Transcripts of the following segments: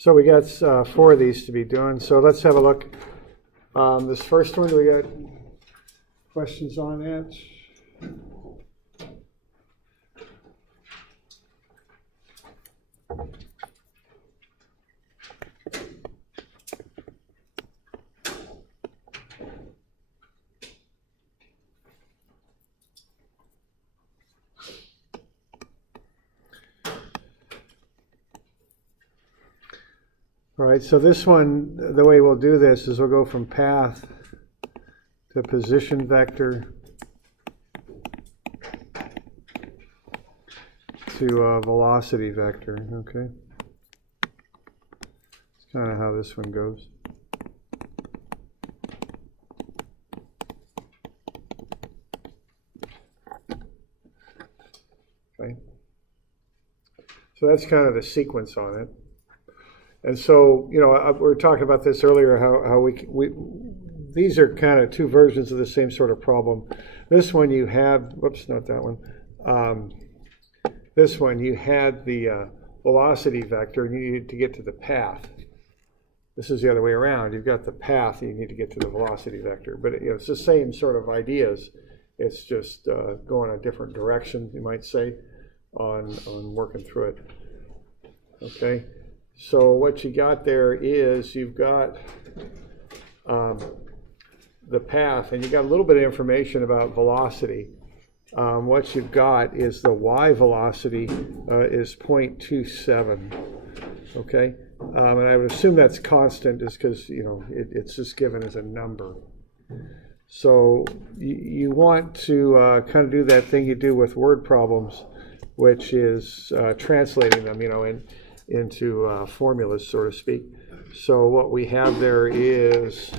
So we got 4 of these to be doing. So let's have a look. This first one, do we got questions on that? All right, so this one, the way we'll do this is we'll go from path to position vector to velocity vector, okay? That's kind of how this one goes. Okay. So that's kind of the sequence on it. And so, you know, we were talking about this earlier, how we these are kind of 2 versions of the same sort of problem. This one you had, whoops, not that one. This one you had the velocity vector and you needed to get to the path. This is the other way around. You've got the path and you need to get to the velocity vector. But you know, it's the same sort of ideas. It's just going a different direction, you might say, on working through it. Okay. So what you got there is you've got the path, and you got a little bit of information about velocity. What you've got is the y velocity is 0.27. Okay, and I would assume that's constant, just because you know it's just given as a number. So you want to kind of do that thing you do with word problems, which is translating them, you know, into formulas, so to speak. So what we have there is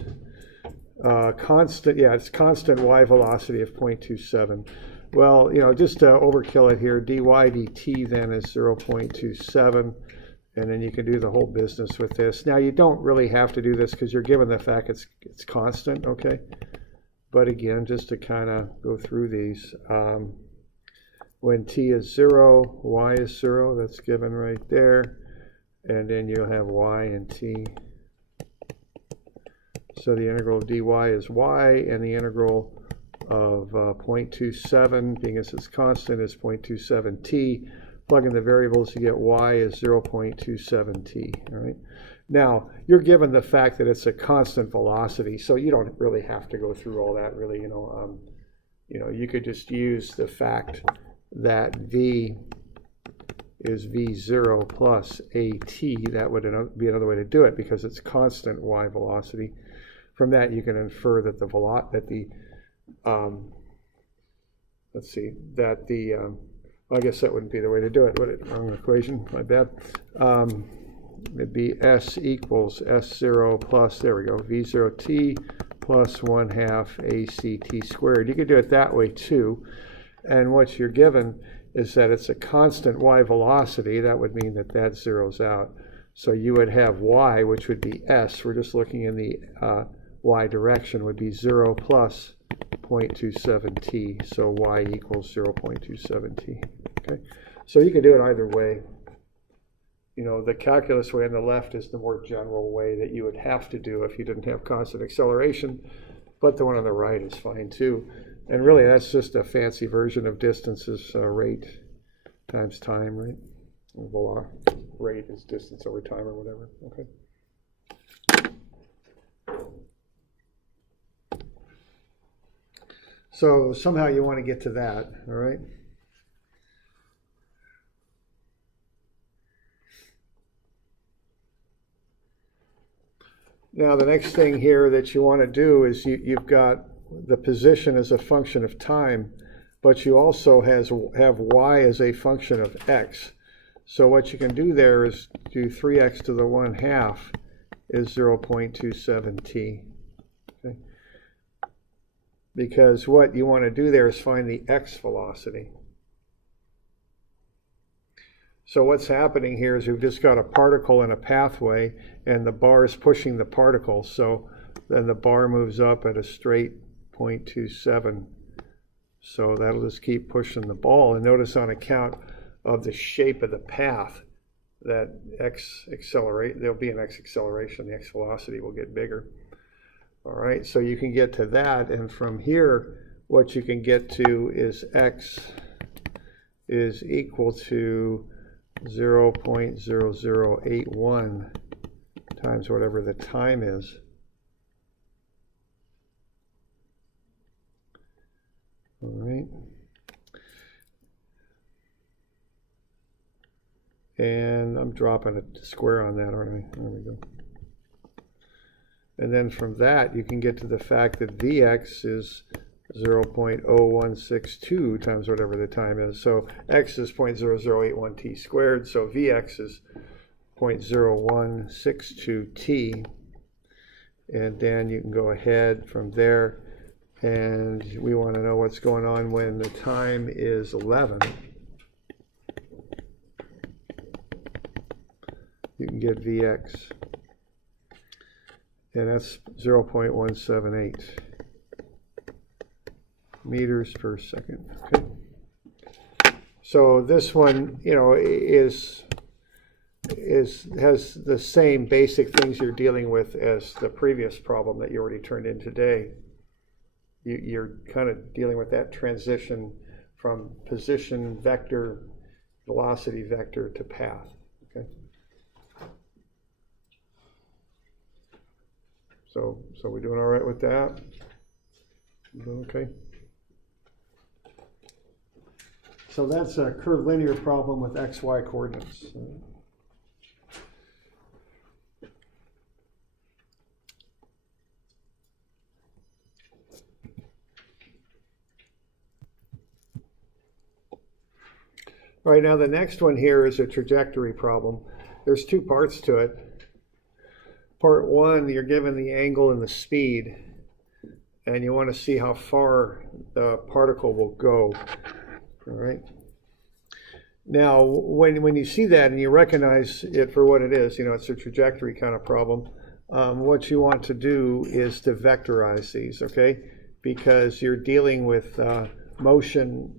constant, yeah, it's constant y velocity of 0.27. Well, you know, just to overkill it here, dy dt then is 0.27, and then you can do the whole business with this. Now, you don't really have to do this because you're given the fact it's constant, okay? But again, just to kind of go through these, when t is 0, y is 0, that's given right there. And then you'll have y and t. So the integral of dy is y, and the integral of 0.27, being as it's constant, is 0.27t. Plug in the variables, you get y is 0.27t. All right. Now, you're given the fact that it's a constant velocity, so you don't really have to go through all that, really. You know, you could just use the fact that v is v0 plus at. That would be another way to do it because it's constant y velocity. From that, you can infer that I guess that wouldn't be the way to do it, would it? Wrong equation, my bad. It'd be s equals s0 plus, there we go, v0t plus 1/2 act squared. You could do it that way too. And what you're given is that it's a constant y velocity. That would mean that that zeroes out. So you would have y, which would be s. We're just looking in the y direction, would be 0 plus 0.27t. So y equals 0.27t. Okay. So you can do it either way. You know, the calculus way on the left is the more general way that you would have to do if you didn't have constant acceleration, but the one on the right is fine too. And really, that's just a fancy version of distances, rate times time, right? Rate is distance over time or whatever, okay? So somehow you want to get to that, all right? Now, the next thing here that you want to do is you've got the position as a function of time, but you also have y as a function of x. So what you can do there is do 3x to the 1/2 is 0.27t. Okay? Because what you want to do there is find the x velocity. So what's happening here is we've just got a particle in a pathway, and the bar is pushing the particle. So then the bar moves up at a straight 0.27. So that'll just keep pushing the ball. And notice on account of the shape of the path, that x accelerate, there'll be an x acceleration, the x velocity will get bigger. All right, so you can get to that, and from here, what you can get to is x is equal to 0.0081 times whatever the time is. All right. And I'm dropping a square on that, aren't I? There we go. And then from that, you can get to the fact that Vx is 0.0162 times whatever the time is. So x is 0.0081 t squared, so Vx is 0.0162 t. And then you can go ahead from there, and we want to know what's going on when the time is 11. You can get Vx, and that's 0.178 meters per second. Okay. So this one, you know, has the same basic things you're dealing with as the previous problem that you already turned in today. You're kind of dealing with that transition from position vector, velocity vector to path. Okay. So we're doing all right with that? Okay. So that's a curvilinear problem with xy coordinates. All right, now the next one here is a trajectory problem. There's two parts to it. Part one, you're given the angle and the speed, and you want to see how far the particle will go. All right. Now, when you see that and you recognize it for what it is, you know, it's a trajectory kind of problem, what you want to do is to vectorize these, okay? Because you're dealing with motion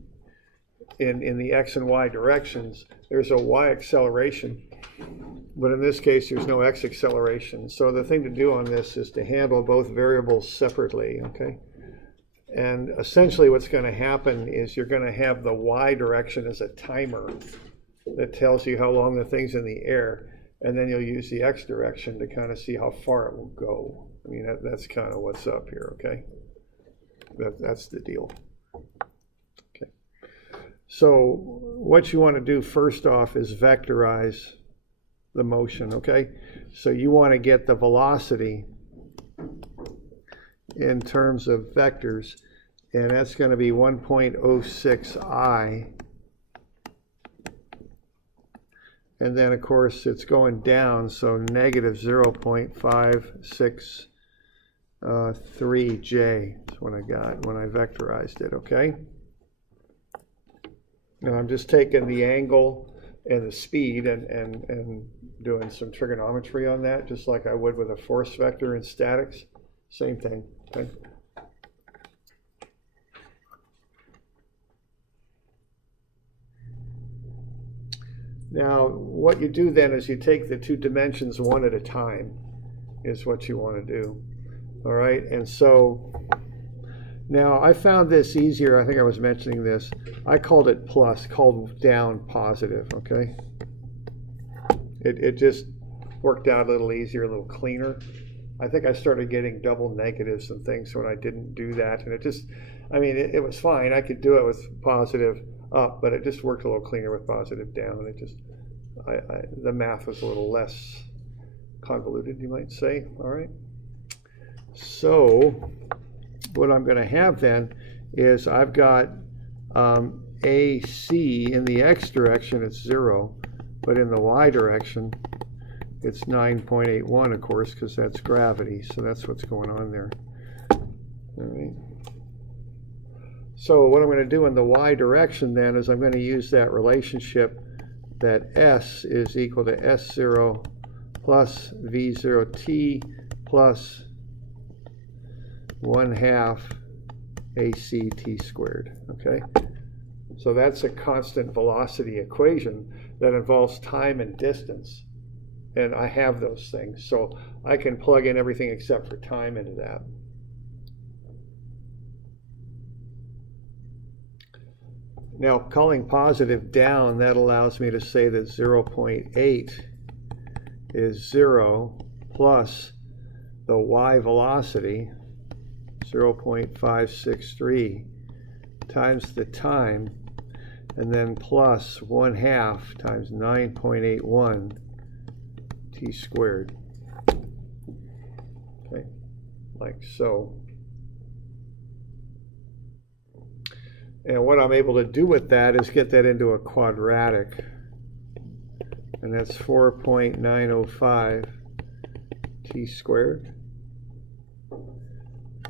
in the x and y directions. There's a y acceleration, but in this case, there's no x acceleration. So the thing to do on this is to handle both variables separately, okay? And essentially what's going to happen is you're going to have the y direction as a timer that tells you how long the thing's in the air, and then you'll use the x direction to kind of see how far it will go. I mean, that's kind of what's up here, okay? That's the deal. Okay. So what you want to do first off is vectorize the motion, okay? So you want to get the velocity in terms of vectors, and that's going to be 1.06 I. And then, of course, it's going down, so negative 0.563 J is what I got when I vectorized it, okay? Now I'm just taking the angle and the speed and doing some trigonometry on that, just like I would with a force vector in statics. Same thing, okay? Now, what you do then is you take the two dimensions one at a time, is what you want to do. All right, and so now I found this easier. I think I was mentioning this. I called it plus, called down positive, okay? It just worked out a little easier, a little cleaner. I think I started getting double negatives and things when I didn't do that, and it just, I mean, it was fine. I could do it with positive up, but it just worked a little cleaner with positive down. It just, the math was a little less convoluted, you might say. All right. So what I'm going to have then is I've got AC in the x direction, it's 0, but in the y direction, it's 9.81, of course, because that's gravity. So that's what's going on there. All right. So what I'm going to do in the y direction then is I'm going to use that relationship that S is equal to S0 plus V0t plus 1/2 ACt squared, okay? So that's a constant velocity equation that involves time and distance. And I have those things, so I can plug in everything except for time into that. Now, calling positive down, that allows me to say that 0.8 is 0 plus the y velocity, 0.563, times the time, and then plus 1/2 times 9.81 t squared. Okay, like so. And what I'm able to do with that is get that into a quadratic. And that's 4.905 t squared.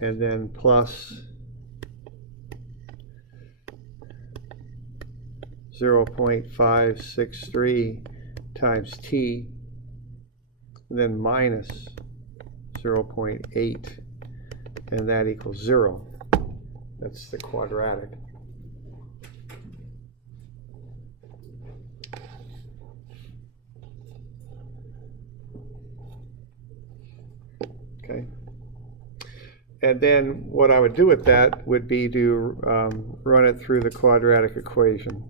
And then plus 0.563 times t, and then minus 0.8, and that equals 0. That's the quadratic. Okay. And then what I would do with that would be to run it through the quadratic equation.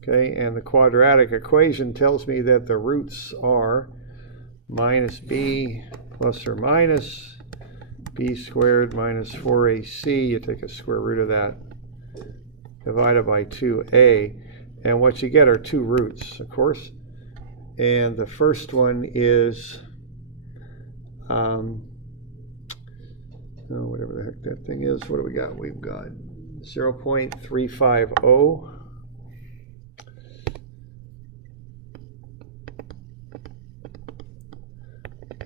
Okay, and the quadratic equation tells me that the roots are minus b plus or minus b squared minus 4ac, you take a square root of that, divided by 2a. And what you get are two roots, of course. And the first one is whatever the heck that thing is. What do we got? We've got 0.350.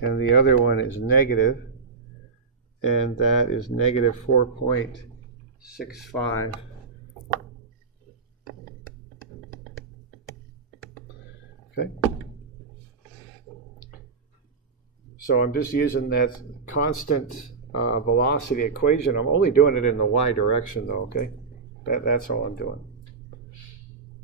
And the other one is negative, and that is negative 4.65. Okay. So I'm just using that constant velocity equation. I'm only doing it in the y direction though, okay? That's all I'm doing.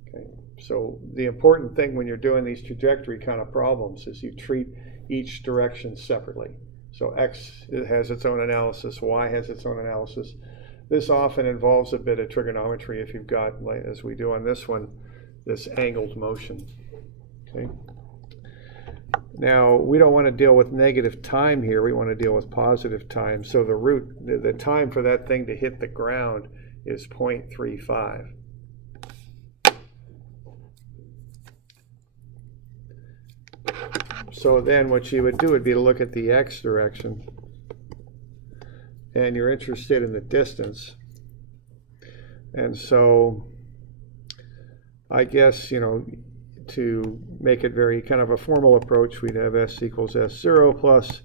Okay. So the important thing when you're doing these trajectory kind of problems is you treat each direction separately. So x has its own analysis, y has its own analysis. This often involves a bit of trigonometry if you've got, like, as we do on this one, this angled motion. Okay. Now, we don't want to deal with negative time here. We want to deal with positive time. So the time for that thing to hit the ground is 0.35. So then what you would do would be to look at the x direction, and you're interested in the distance. And so I guess, to make it very kind of a formal approach, we'd have s equals s0 plus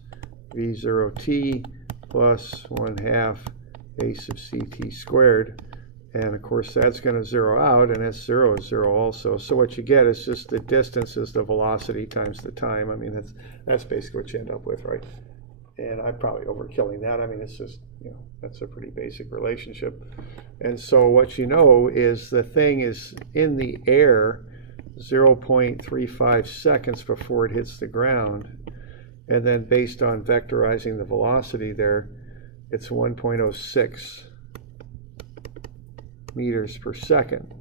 v0t plus 1/2 a sub ct squared. And of course that's going to zero out, and s0 is 0 also. So what you get is just the distance is the velocity times the time. I mean, that's basically what you end up with, right? And I'm probably overkilling that. I mean, it's just, that's a pretty basic relationship. And so what you know is the thing is in the air 0.35 seconds before it hits the ground. And then based on vectorizing the velocity there, it's 1.06 meters per second.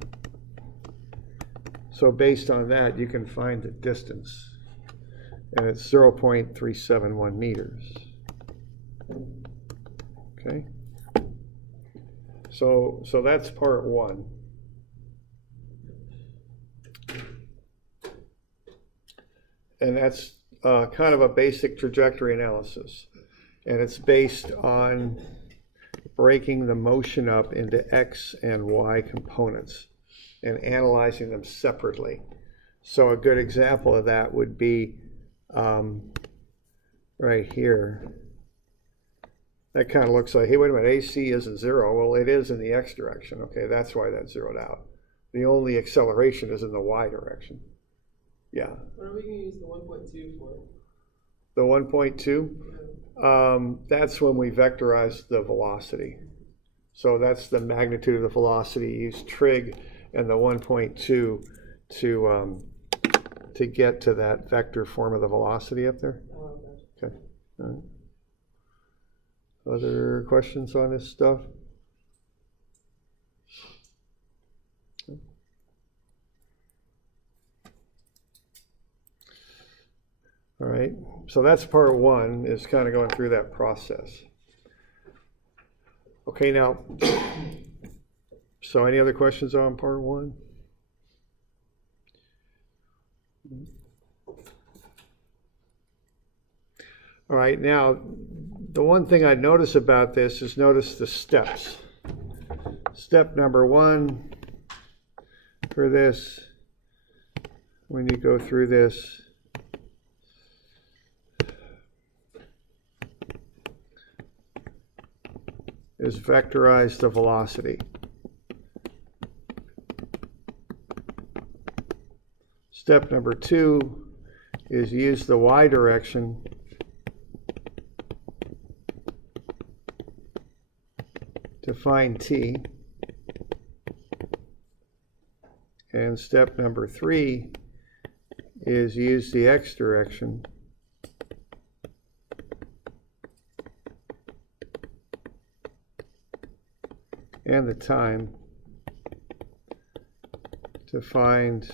So based on that, you can find the distance, and it's 0.371 meters. Okay, so that's part one. And that's kind of a basic trajectory analysis, and it's based on breaking the motion up into x and y components and analyzing them separately. So a good example of that would be right here. That kind of looks like, hey, wait a minute, AC isn't 0. Well, it is in the x direction. Okay, that's why that's zeroed out. The only acceleration is in the y direction. Yeah. What are we going to use the 1.2 for? The 1.2? That's when we vectorize the velocity. So that's the magnitude of the velocity. Use trig and the 1.2 to get to that vector form of the velocity up there. Oh, gotcha. Okay. All right. Other questions on this stuff? All right, so that's part one, is kind of going through that process. Okay, now, so any other questions on part one? All right, now, the one thing I notice about this is notice the steps. Step number one for this, when you go through this, is vectorize the velocity. Step number two is use the y direction to find t. And step number three is use the x direction and the time to find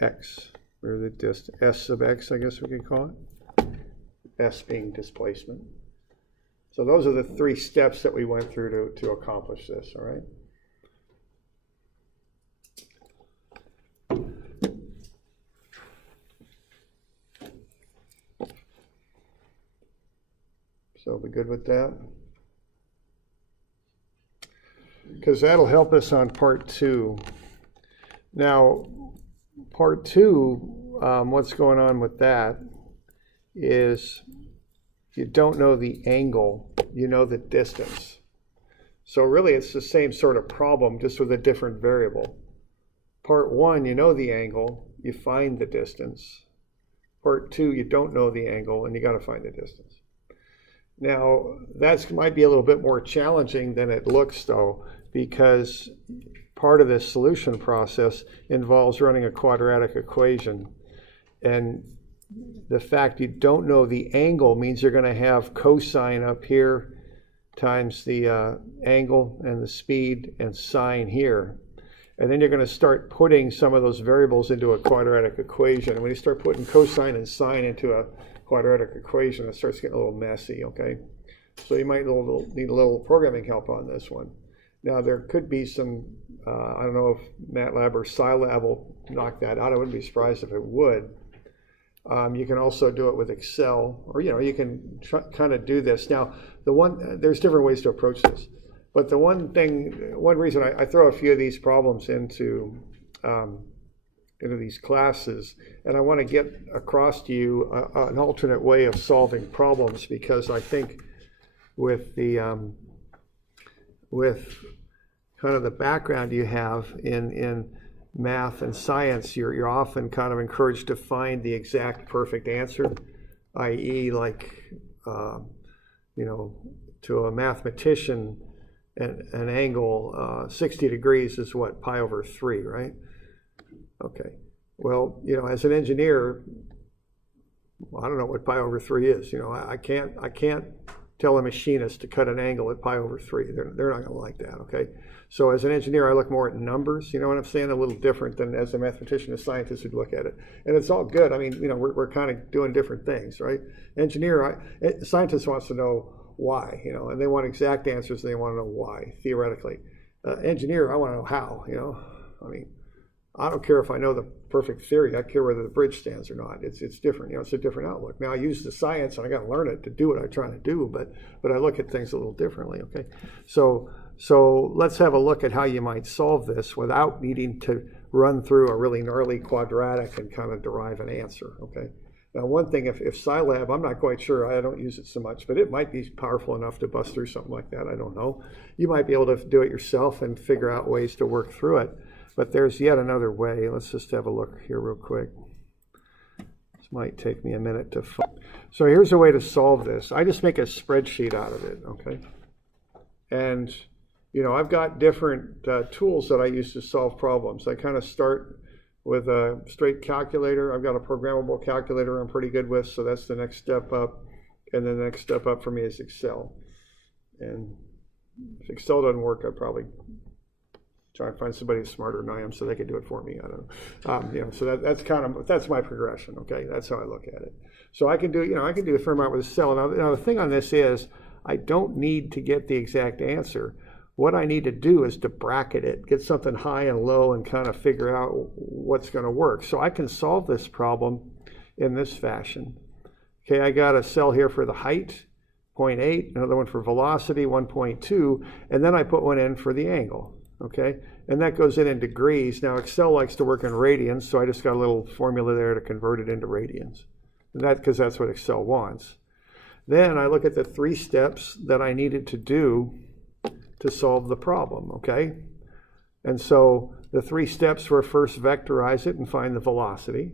x, or the distance, s sub x, I guess we could call it. S being displacement. So those are the three steps that we went through to accomplish this, all right? So be good with that? Because that'll help us on part two. Now, part two, what's going on with that is you don't know the angle, you know the distance. So really it's the same sort of problem, just with a different variable. Part one, you know the angle, you find the distance. Part two, you don't know the angle, and you got to find the distance. Now, that might be a little bit more challenging than it looks, though, because part of this solution process involves running a quadratic equation. And the fact you don't know the angle means you're going to have cosine up here times the angle and the speed, and sine here. And then you're going to start putting some of those variables into a quadratic equation. And when you start putting cosine and sine into a quadratic equation, it starts getting a little messy, okay? So you might need a little programming help on this one. Now, there could be some, I don't know if MATLAB or Scilab will knock that out. I wouldn't be surprised if it would. You can also do it with Excel, or, you can kind of do this. Now, there's different ways to approach this. But the one reason I throw a few of these problems into these classes, and I want to get across to you an alternate way of solving problems, because I think with the with kind of the background you have in math and science, you're often kind of encouraged to find the exact perfect answer, i.e. like to a mathematician, an angle 60 degrees is what, pi over 3, right? Okay. Well, as an engineer, I don't know what pi over 3 is. I can't tell a machinist to cut an angle at pi over 3. They're not going to like that, okay? So as an engineer, I look more at numbers, you know what I'm saying? A little different than as a mathematician, a scientist would look at it. And it's all good. I mean, we're kind of doing different things, right? Scientist wants to know why, and they want exact answers, and they want to know why, theoretically. Engineer, I want to know how, I mean, I don't care if I know the perfect theory. I care whether the bridge stands or not. It's different. It's a different outlook. Now, I use the science, and I got to learn it to do what I'm trying to do, but I look at things a little differently, okay? So let's have a look at how you might solve this without needing to run through a really gnarly quadratic and kind of derive an answer, okay? Now, one thing, if Scilab, I'm not quite sure, I don't use it so much, but it might be powerful enough to bust through something like that. I don't know. You might be able to do it yourself and figure out ways to work through it. But there's yet another way. Let's just have a look here real quick. This might take me a minute to find. So here's a way to solve this. I just make a spreadsheet out of it, okay? And, I've got different tools that I use to solve problems. I kind of start with a straight calculator. I've got a programmable calculator I'm pretty good with, so that's the next step up. And then the next step up for me is Excel. And if Excel doesn't work, I'd probably try and find somebody smarter than I am so they can do it for me. I don't know. So that's my progression. Okay, that's how I look at it. So I can do a fair amount with Excel. Now the thing on this is I don't need to get the exact answer. What I need to do is to bracket it, get something high and low, and kind of figure out what's going to work. So I can solve this problem in this fashion. Okay, I got a cell here for the height, 0.8, another one for velocity, 1.2, and then I put one in for the angle. Okay, and that goes in degrees. Now Excel likes to work in radians, so I just got a little formula there to convert it into radians. And because that's what Excel wants. Then I look at the 3 steps that I needed to do to solve the problem, okay? And so the 3 steps were first vectorize it and find the velocity.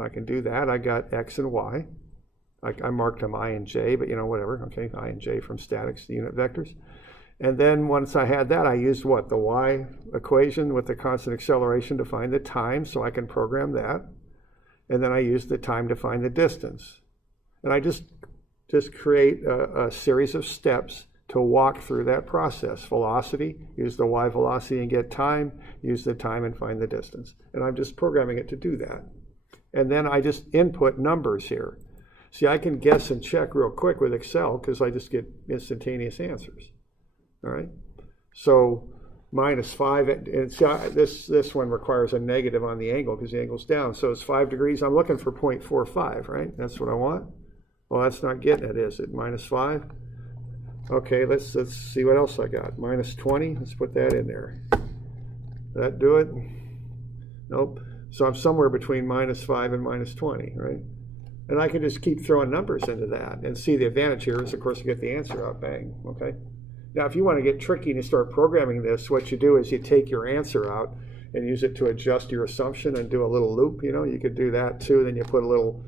I can do that. I got X and Y. I marked them I and J, but whatever, okay? I and J from statics, the unit vectors. And then once I had that, I used what? The Y equation with the constant acceleration to find the time, so I can program that. And then I used the time to find the distance. And I just create a series of steps to walk through that process. Velocity, use the Y velocity and get time, use the time and find the distance. And I'm just programming it to do that. And then I just input numbers here. See, I can guess and check real quick with Excel because I just get instantaneous answers. All right? So -5, and see, this one requires a negative on the angle because the angle's down. So it's 5 degrees. I'm looking for 0.45, right? That's what I want. Well, that's not getting it, is it? -5? Okay, let's see what else I got. -20, let's put that in there. That do it? Nope. So I'm somewhere between -5 and -20, right? And I can just keep throwing numbers into that. And see, the advantage here is, of course, you get the answer out, bang, okay? Now, if you want to get tricky and you start programming this, what you do is you take your answer out and use it to adjust your assumption and do a little loop, you could do that too. Then you put a little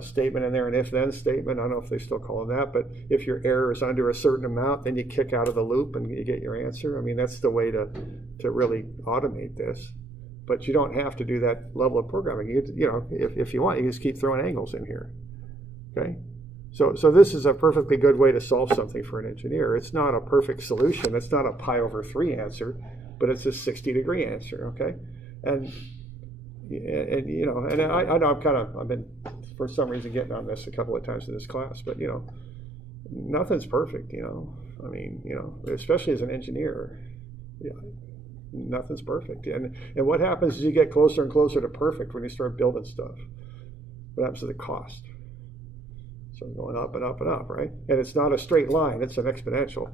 statement in there, an if-then statement. I don't know if they still call it that, but if your error is under a certain amount, then you kick out of the loop and you get your answer. I mean, that's the way to really automate this. But you don't have to do that level of programming. If you want, you just keep throwing angles in here. Okay? So this is a perfectly good way to solve something for an engineer. It's not a perfect solution. It's not a pi/3 answer, but it's a 60-degree answer. Okay? And I know I've been for some reason getting on this a couple of times in this class, but nothing's perfect. I mean, especially as an engineer, nothing's perfect. And what happens is you get closer and closer to perfect when you start building stuff. What happens to the cost? So going up and up and up, right? And it's not a straight line; it's an exponential.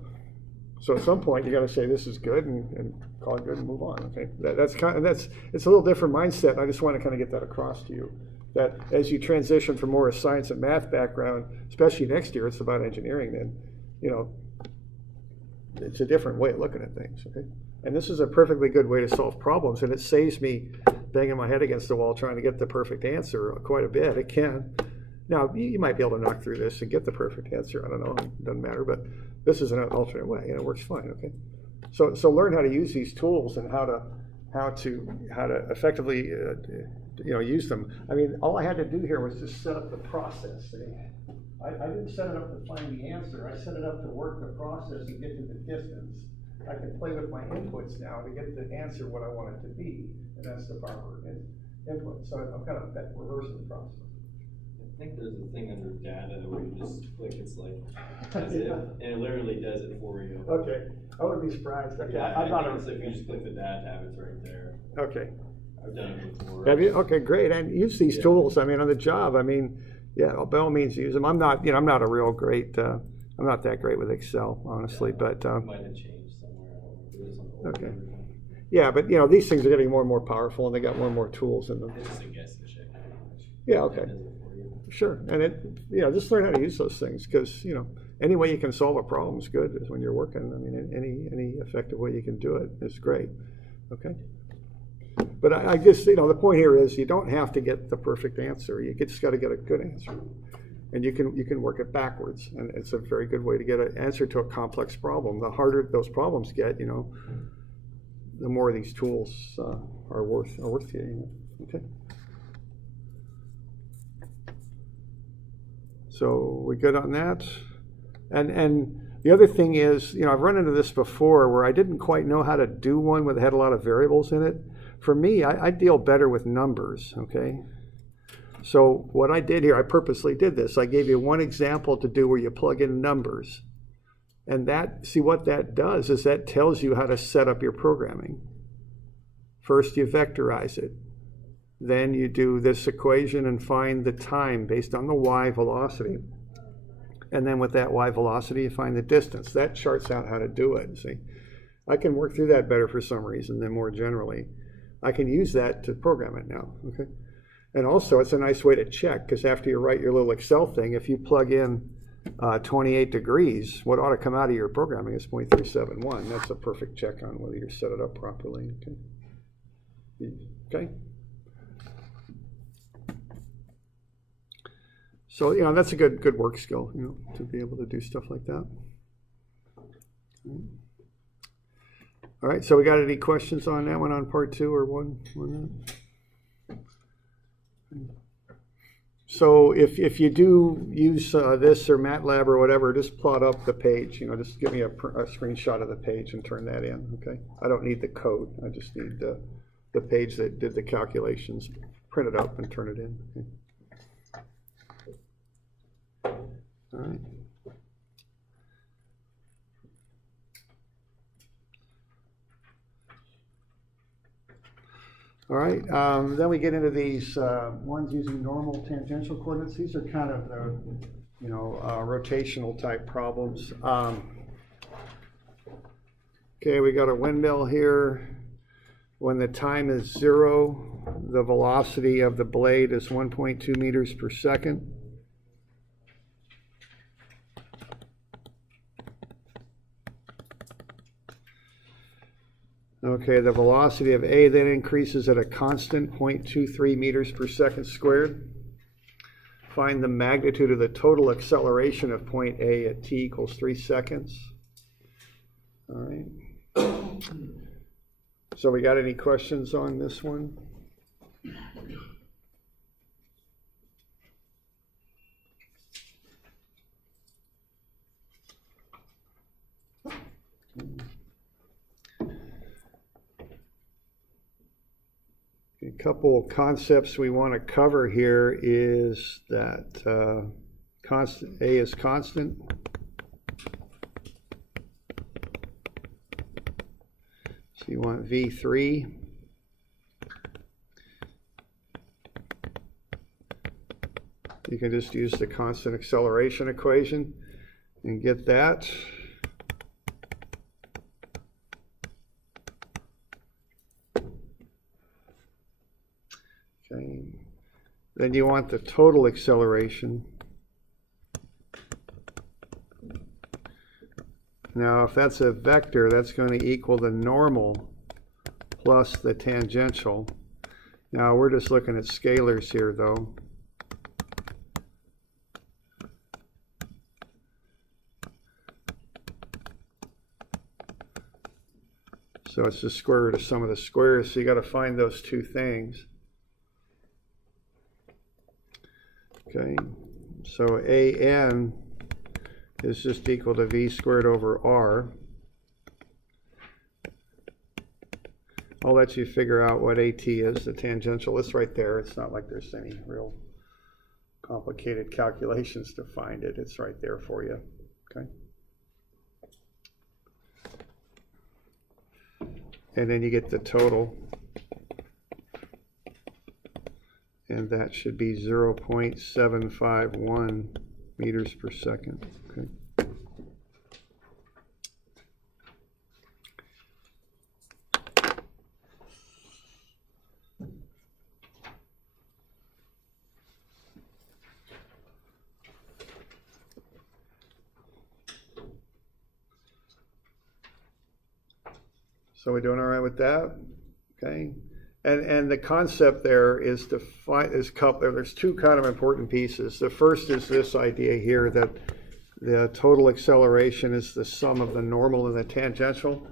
So at some point you got to say this is good and call it good and move on. Okay, it's a little different mindset. And I just want to kind of get that across to you. That as you transition from more a science and math background, especially next year, it's about engineering. Then, it's a different way of looking at things. Okay, and this is a perfectly good way to solve problems, and it saves me banging my head against the wall trying to get the perfect answer quite a bit. It can. Now, you might be able to knock through this and get the perfect answer. I don't know. It doesn't matter. But this is an alternate way, and it works fine. Okay. So learn how to use these tools and how to effectively use them. I mean, all I had to do here was just set up the process. I didn't set it up to find the answer. I set it up to work the process and get to the distance. I can play with my inputs now to get the answer what I want it to be, and that's the proper input. So I'm kind of reversing the process. I think there's a thing under data where you just click, it's like, as if, and it literally does it for you. Okay, I wouldn't be surprised. Okay, Yeah, I'm not if you just click the data tab, it's right there. Okay. I've done it before. Have you? Okay, great. And use these tools. I mean, on the job. I mean, yeah, by all means use them. I'm not a real great. I'm not that great with Excel, honestly. But it might have changed somewhere. Okay. Yeah, but these things are getting more and more powerful, and they got more and more tools in them. It's just a guessing check. Yeah. Okay. Sure. And just learn how to use those things because any way you can solve a problem is good. Is when you're working. I mean, any effective way you can do it is great. Okay. But I guess the point here is you don't have to get the perfect answer. You just got to get a good answer, and you can work it backwards. And it's a very good way to get an answer to a complex problem. The harder those problems get, the more these tools are worth to you. Okay. So we good on that? And the other thing is, you know, I've run into this before where I didn't quite know how to do one that had a lot of variables in it. For me, I deal better with numbers, okay? So what I did here, I purposely did this. I gave you one example to do where you plug in numbers. And that, see what that does is that tells you how to set up your programming. First you vectorize it. Then you do this equation and find the time based on the y velocity. And then with that y velocity, you find the distance. That charts out how to do it, see? I can work through that better for some reason than more generally. I can use that to program it now, okay? And also, it's a nice way to check, because after you write your little Excel thing, if you plug in 28 degrees, what ought to come out of your programming is 0.371. That's a perfect check on whether you set it up properly, okay? Okay? So, you know, that's a good work skill, you know, to be able to do stuff like that. All right, so we got any questions on that one on part 2 or one? So if you do use this or MATLAB or whatever, just plot up the page, you know, just give me a screenshot of the page and turn that in, okay? I don't need the code, I just need the page that did the calculations, print it up and turn it in. Okay. All right. All right, then we get into these ones using normal tangential coordinates. These are kind of the, you know, rotational type problems. Okay, we got a windmill here. When the time is 0, the velocity of the blade is 1.2 meters per second. Okay, the velocity of A then increases at a constant 0.23 meters per second squared. Find the magnitude of the total acceleration of point A at t equals 3 seconds. All right. So we got any questions on this one? A couple concepts we want to cover here is that A is constant. So you want V3. You can just use the constant acceleration equation and get that. Okay. Then you want the total acceleration. Now, if that's a vector, that's going to equal the normal plus the tangential. Now, we're just looking at scalars here, though. So it's the square root of sum of the squares, so you got to find those two things. Okay, so AN is just equal to V squared over R. I'll let you figure out what AT is, the tangential. It's right there. It's not like there's any real complicated calculations to find it. It's right there for you, okay? And then you get the total. And that should be 0.751 meters per second. Okay. So we're doing all right with that? Okay. And the concept there is to find this couple. There's two kind of important pieces. The first is this idea here that the total acceleration is the sum of the normal and the tangential.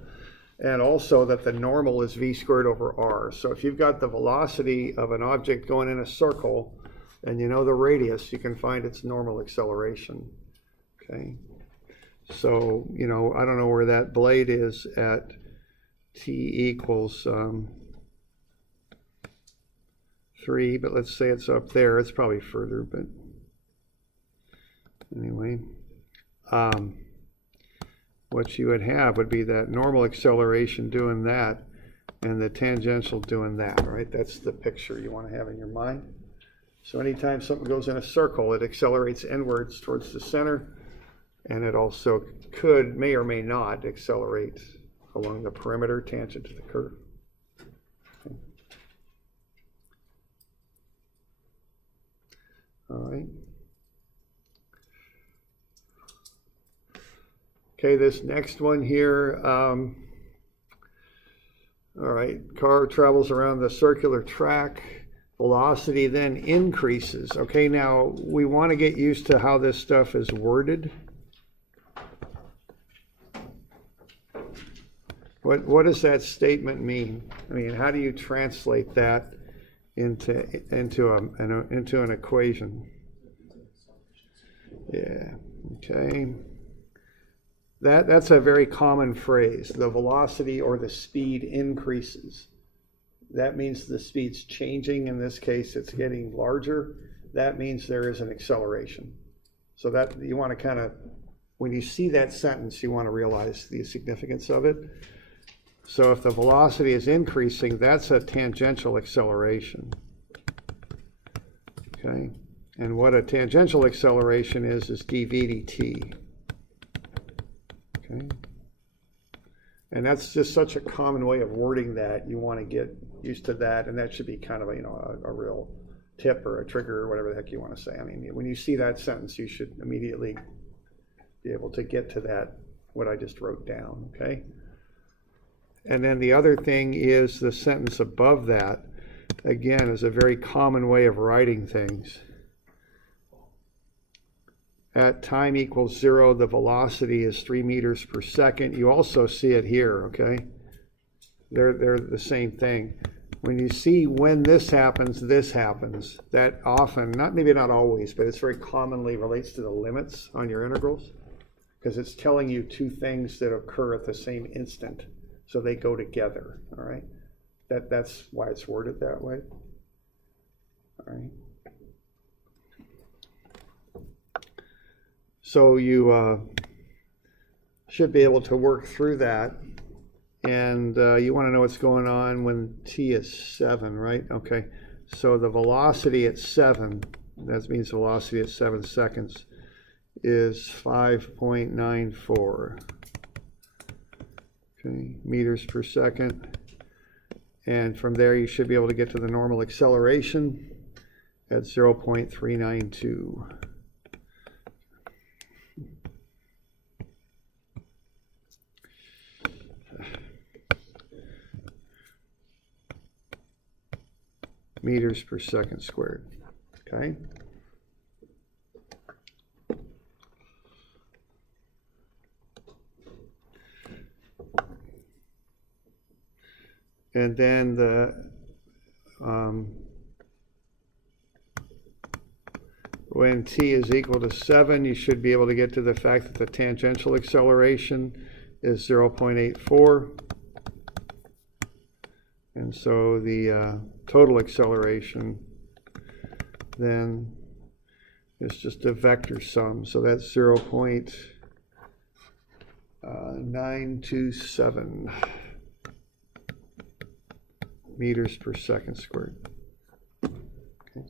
and also that the normal is v squared over r. So if you've got the velocity of an object going in a circle, and you know the radius, you can find its normal acceleration. Okay, so you know, I don't know where that blade is at t equals 3, but let's say it's up there. It's probably further, but anyway, what you would have would be that normal acceleration doing that and the tangential doing that, right? That's the picture you want to have in your mind. So anytime something goes in a circle, it accelerates inwards towards the center, and it also may or may not accelerate along the perimeter tangent to the curve. Okay. All right. Okay, this next one here, all right, car travels around the circular track, velocity then increases. Okay, now we want to get used to how this stuff is worded. What does that statement mean? I mean, how do you translate that into an equation? Yeah, okay. That's a very common phrase. The velocity or the speed increases. That means the speed's changing. In this case, it's getting larger. That means there is an acceleration. So that you want to kind of, when you see that sentence, you want to realize the significance of it. So if the velocity is increasing, that's a tangential acceleration. Okay, and what a tangential acceleration is dv dt. Okay. And that's just such a common way of wording that. You want to get used to that, and that should be kind of a real tip or a trigger or whatever the heck you want to say. I mean, when you see that sentence, you should immediately be able to get to that, what I just wrote down, okay? And then the other thing is the sentence above that, again, is a very common way of writing things. At time equals 0, the velocity is 3 meters per second. You also see it here, okay? They're the same thing. When you see when this happens, that often, maybe not always, but it's very commonly relates to the limits on your integrals, because it's telling you two things that occur at the same instant. So they go together, all right? That's why it's worded that way, all right? So you should be able to work through that, and you want to know what's going on when t is 7, right? Okay, so the velocity at 7, that means velocity at 7 seconds, is 5.94 okay, meters per second. And from there you should be able to get to the normal acceleration at 0.392. Meters per second squared, okay? And then when t is equal to 7, you should be able to get to the fact that the tangential acceleration is 0.84. And so the total acceleration then is just a vector sum. So that's 0.927 meters per second squared. Okay.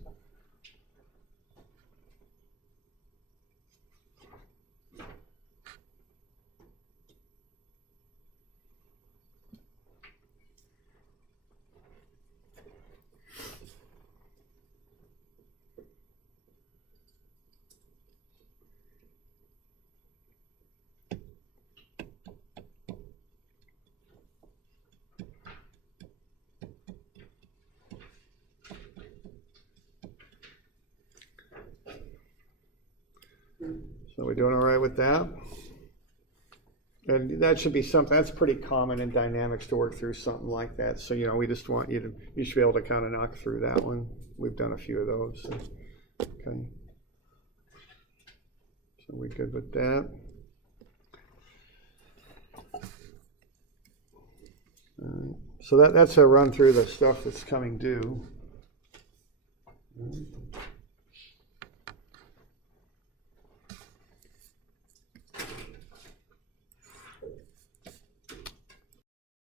So we're doing all right with that? And that should be something, that's pretty common in dynamics to work through something like that. So, we just want you should be able to kind of knock through that one. We've done a few of those. So, okay. So we good with that? All right. So that's a run through the stuff that's coming due. All right.